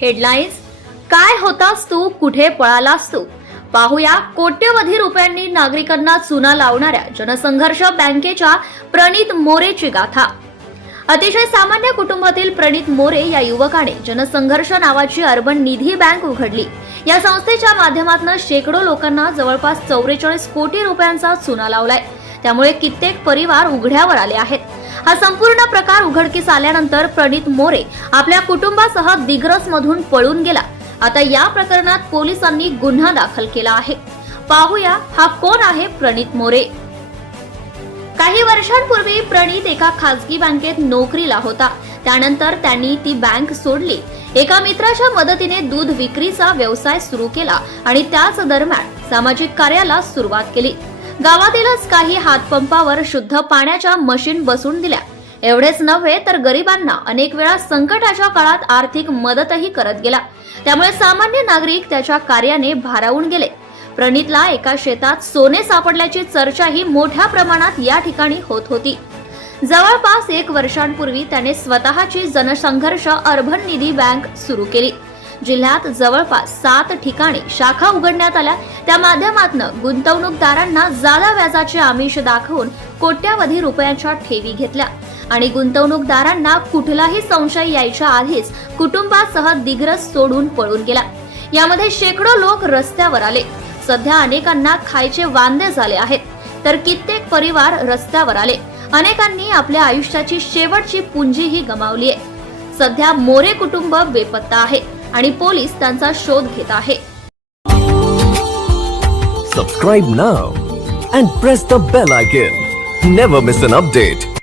Headlines. काय होतास तू? कुठे पळालास तू? पाहूया. कोट्यवधी रुपयांनी नागरिकांना चुना लावणाऱ्या जनसंघर्ष बँकेच्या प्रणित मोरेची गाथा. अतिशय सामान्य कुटुंबातील प्रणित मोरे या युवकाने जनसंघर्ष नावाची अर्बन निधी बँक उघडली. या संस्थेच्या माध्यमातून शेकडो लोकांना जवळपास चौवेचाळीस कोटी रुपयांचा चुना लावलाय. त्यामुळे कित्येक परिवार उघड्यावर आले आहेत. हा संपूर्ण प्रकार उघडकीस आल्यानंतर प्रणित मोरे आपल्या कुटुंबासह दिग्रस मधून पळून गेला. आता या प्रकरणात पोलिसांनी गुन्हा दाखल केला आहे. पाहूया हा कोण आहे प्रणित मोरे? काही वर्षांपूर्वी प्रणित एका खासगी बँकेत नोकरीला होता. त्यानंतर त्यांनी ती बँक सोडली. एका मित्राच्या मदतीने दूध विक्रीचा व्यवसाय सुरू केला आणि त्याच दरम्यान सामाजिक कार्याला सुरुवात केली. गावातीलच काही हातपंपावर शुद्ध पाण्याच्या मशीन बसून दिल्या. एवढेच नव्हे तर गरिबांना अनेक वेळा संकटाच्या काळात आर्थिक मदतही करत गेला. त्यामुळे सामान्य नागरिक त्याच्या कार्याने भारावून गेले. प्रणितला एका शेतात सोने सापडल्याची चर्चाही मोठ्या प्रमाणात या ठिकाणी होत होती. जवळपास एक वर्षांपूर्वी त्याने स्वतःची जनसंघर्ष अर्बन निधी बँक सुरू केली. जिल्ह्यात जवळपास सात ठिकाणी शाखा उघडण्यात आल्या. त्या माध्यमातून गुंतवणूकदारांना जादा व्याजाचे आमिष दाखवून कोट्यावधी रुपयांच्या ठेवी घेतल्या. आणि गुंतवणूकदारांना कुठलाही संशय यायच्या आधीच कुटुंबासह दिग्रस सोडून पळून गेला. यामध्ये शेकडो लोक रस्त्यावर आले. सध्या अनेकांना खायचे वांदे झाले आहेत. तर कित्येक परिवार रस्त्यावर आले. अनेकांनी आपल्या आयुष्याची शेवटची पुंजीही गमावली आहे सध्या मोरे कुटुंब बेपत्ता आहे. आणि पोलीस त्यांचा शोध घेत आहे subscribe now and press the bell icon never miss an update